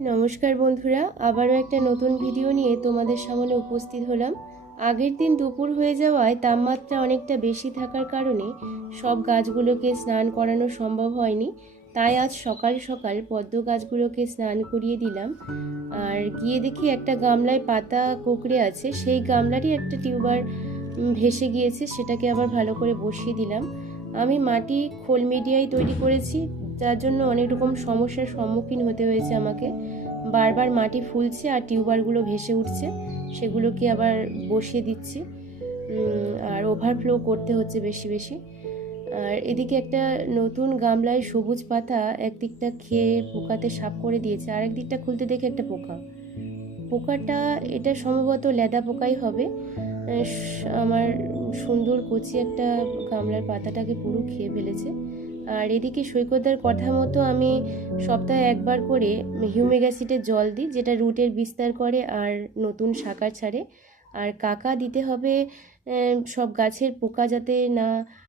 নমস্কার বন্ধুরা, আবারও একটা নতুন ভিডিও নিয়ে তোমাদের সামনে উপস্থিত হলাম। আগের দিন দুপুর হয়ে যাওয়ায় তাপমাত্রা অনেকটা বেশি থাকার কারণে সব গাছগুলোকে স্নান করানো সম্ভব হয়নি। তাই আজ সকাল সকাল পদ্ম গাছগুলোকে স্নান করিয়ে দিলাম। আর গিয়ে দেখি একটা গামলায় পাতা কুঁকড়ে আছে, সেই গামলারই একটা টিউবার ভেসে গিয়েছে, সেটাকে আবার ভালো করে বসিয়ে দিলাম। আমি মাটি খোল মিডিয়ায় তৈরি করেছি, যার জন্য অনেক রকম সমস্যার সম্মুখীন হতে হয়েছে আমাকে। বারবার মাটি ফুলছে আর টিউবারগুলো ভেসে উঠছে, সেগুলোকে আবার বসিয়ে দিচ্ছি। আর ওভারফ্লো করতে হচ্ছে বেশি বেশি। আর এদিকে একটা নতুন গামলায় সবুজ পাতা একদিকটা খেয়ে পোকাতে সাফ করে দিয়েছে, আর একদিকটা খুলতে দেখে একটা পোকাটা এটা সম্ভবত লেদা পোকাই হবে। আমার সুন্দর কচি একটা গামলার পাতাটাকে পুরো খেয়ে ফেলেছে। আর এদিকে সৈকতের কথা মতো আমি সপ্তাহে একবার করে হিউমিক অ্যাসিডের জল দিই, যেটা রুটের বিস্তার করে আর নতুন শাখা ছাড়ে। আর কাকা দিতে হবে সব গাছের পোকা যাতে না